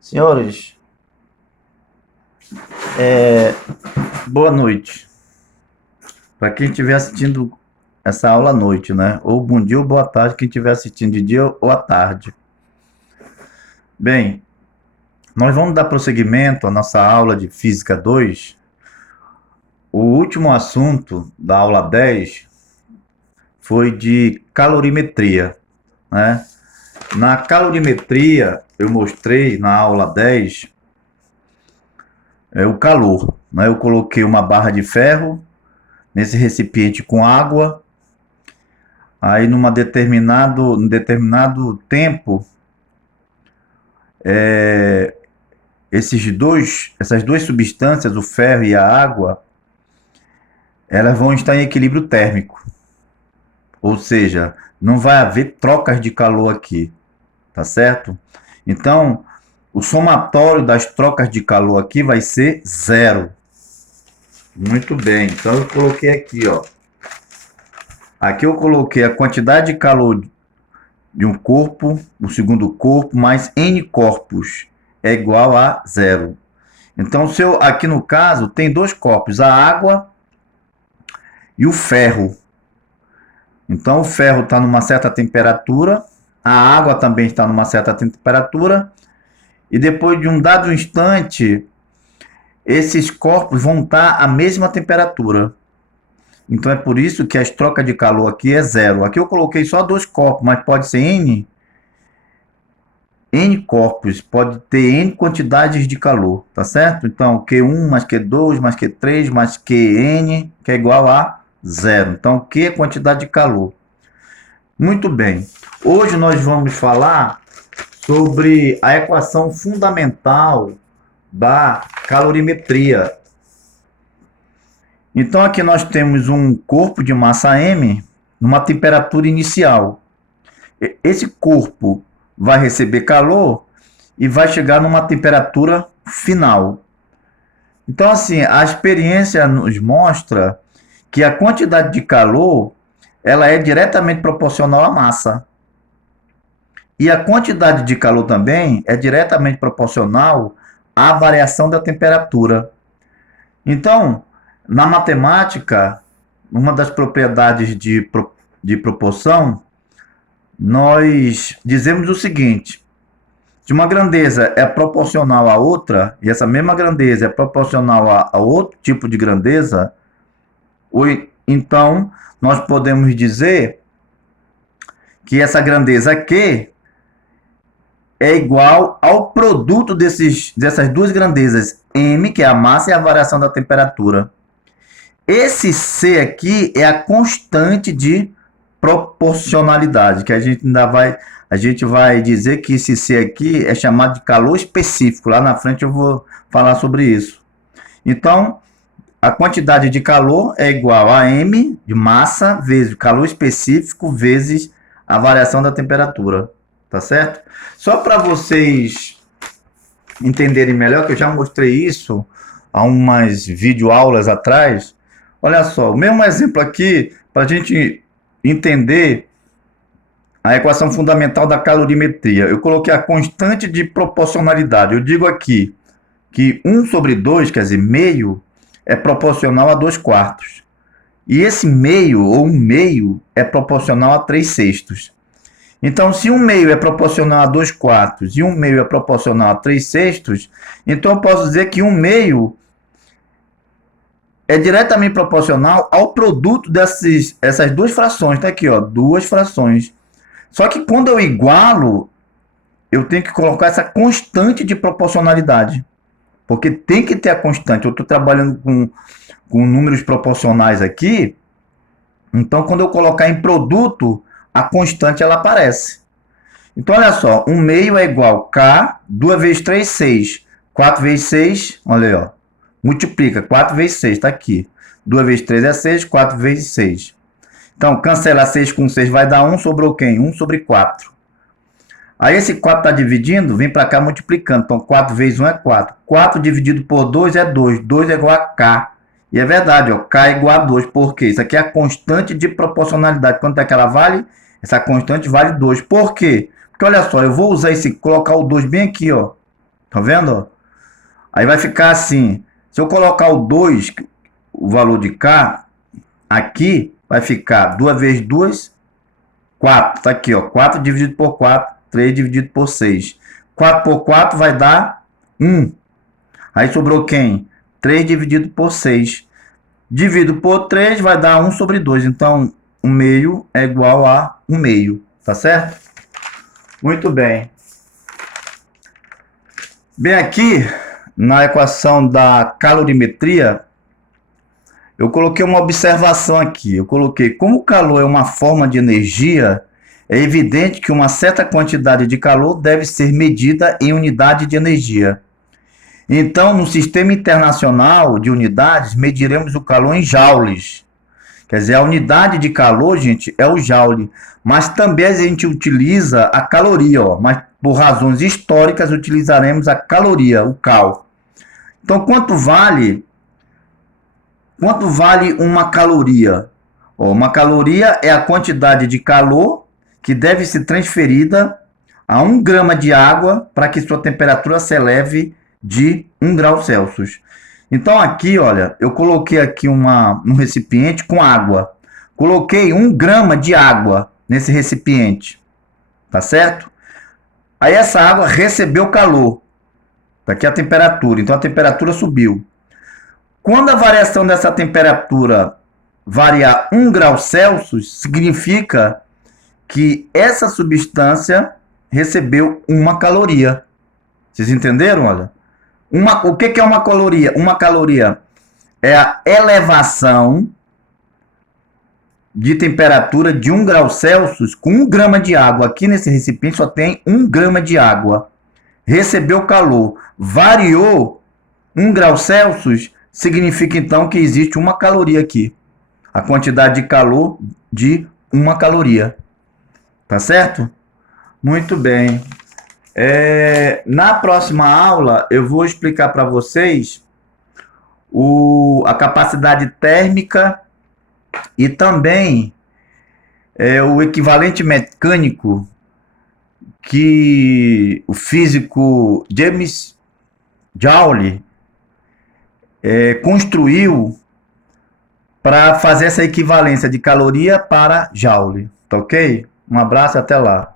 Senhores, é, boa noite. Para quem estiver assistindo essa aula à noite, né? Ou bom dia ou boa tarde, quem estiver assistindo de dia ou à tarde. Bem, nós vamos dar prosseguimento à nossa aula de Física 2. O último assunto da aula 10 foi de calorimetria, né? Na calorimetria, eu mostrei na aula 10 o calor, né? Eu coloquei uma barra de ferro nesse recipiente com água. Aí, num determinado tempo, essas duas substâncias, o ferro e a água, elas vão estar em equilíbrio térmico. Ou seja, não vai haver trocas de calor aqui, tá certo? Então, o somatório das trocas de calor aqui vai ser zero. Muito bem, então eu coloquei aqui, ó. Aqui eu coloquei a quantidade de calor de um corpo, o segundo corpo, mais N corpos é igual a zero. Então, aqui no caso, tem dois corpos, a água e o ferro. Então, o ferro está numa certa temperatura, a água também está numa certa temperatura, e depois de um dado instante, esses corpos vão estar à mesma temperatura. Então, é por isso que as trocas de calor aqui é zero. Aqui eu coloquei só dois corpos, mas pode ser N corpos, pode ter N quantidades de calor, tá certo? Então, Q1 mais Q2 mais Q3 mais Qn, que é igual a zero. Então, Q é quantidade de calor. Muito bem. Hoje nós vamos falar sobre a equação fundamental da calorimetria. Então, aqui nós temos um corpo de massa M numa temperatura inicial. Esse corpo vai receber calor e vai chegar numa temperatura final. Então, assim, a experiência nos mostra que a quantidade de calor ela é diretamente proporcional à massa. E a quantidade de calor também é diretamente proporcional à variação da temperatura. Então, na matemática, uma das propriedades de proporção, nós dizemos o seguinte: se uma grandeza é proporcional a outra, e essa mesma grandeza é proporcional a outro tipo de grandeza, então nós podemos dizer que essa grandeza Q é igual ao produto dessas duas grandezas, M, que é a massa, e a variação da temperatura. Esse C aqui é a constante de proporcionalidade, que a gente vai dizer que esse C aqui é chamado de calor específico. Lá na frente eu vou falar sobre isso. Então, a quantidade de calor é igual a M de massa vezes o calor específico vezes a variação da temperatura. Tá certo? Só para vocês entenderem melhor, que eu já mostrei isso há umas videoaulas atrás. Olha só, o mesmo exemplo aqui, para a gente entender a equação fundamental da calorimetria. Eu coloquei a constante de proporcionalidade. Eu digo aqui que 1 sobre 2, quer dizer, meio, é proporcional a 2 quartos. E esse meio, ou 1 meio, é proporcional a 3 sextos. Então, se 1 meio é proporcional a 2 quartos e 1 meio é proporcional a 3 sextos, então eu posso dizer que 1 meio é diretamente proporcional ao produto essas duas frações. Tá aqui, ó, duas frações. Só que quando eu igualo, eu tenho que colocar essa constante de proporcionalidade. Porque tem que ter a constante. Eu estou trabalhando com números proporcionais aqui. Então, quando eu colocar em produto, a constante ela aparece. Então, olha só. 1 meio é igual a K, 2 vezes 3, 6. 4 vezes 6, olha aí, ó. Multiplica, 4 vezes 6, está aqui. 2 vezes 3 é 6, 4 vezes 6. Então, cancela 6 com 6, vai dar 1, sobrou quem? 1 sobre 4. Aí esse 4 está dividindo, vem para cá multiplicando. Então, 4 vezes 1 é 4. 4 dividido por 2 é 2. 2 é igual a K. E é verdade, ó, K é igual a 2. Por quê? Isso aqui é a constante de proporcionalidade. Quanto é que ela vale? Essa constante vale 2. Por quê? Porque olha só, eu vou usar colocar o 2 bem aqui, ó. Tá vendo? Ó? Aí vai ficar assim. Se eu colocar o 2, o valor de K, aqui vai ficar 2 vezes 2, 4. Tá aqui, ó. 4 dividido por 4, 3 dividido por 6. 4 por 4 vai dar 1. Aí sobrou quem? 3 dividido por 6. Dividido por 3 vai dar 1 sobre 2. Então, 1 meio é igual a 1 meio. Tá certo? Muito bem. Bem, aqui na equação da calorimetria, eu coloquei uma observação aqui. Eu coloquei, como o calor é uma forma de energia, é evidente que uma certa quantidade de calor deve ser medida em unidade de energia. Então, no Sistema Internacional de Unidades, mediremos o calor em joules. Quer dizer, a unidade de calor, gente, é o joule. Mas também a gente utiliza a caloria, ó. Mas por razões históricas utilizaremos a caloria, o cal. Então, quanto vale uma caloria? Ó, uma caloria é a quantidade de calor que deve ser transferida a 1 grama de água para que sua temperatura se eleve de 1 grau Celsius. Então aqui, olha, eu coloquei aqui um recipiente com água. Coloquei 1 grama de água nesse recipiente, tá certo? Aí essa água recebeu calor. Tá aqui a temperatura, então a temperatura subiu. Quando a variação dessa temperatura variar 1 grau Celsius, significa que essa substância recebeu uma caloria. Vocês entenderam? Olha. O que é uma caloria? Uma caloria é a elevação de temperatura de 1 grau Celsius com 1 grama de água. Aqui nesse recipiente só tem 1 grama de água. Recebeu calor, variou 1 grau Celsius, significa então que existe uma caloria aqui. A quantidade de calor de uma caloria. Tá certo? Muito bem. Na próxima aula eu vou explicar para vocês a capacidade térmica e também o equivalente mecânico que o físico James Joule construiu para fazer essa equivalência de caloria para joule. Tá ok? Um abraço, até lá.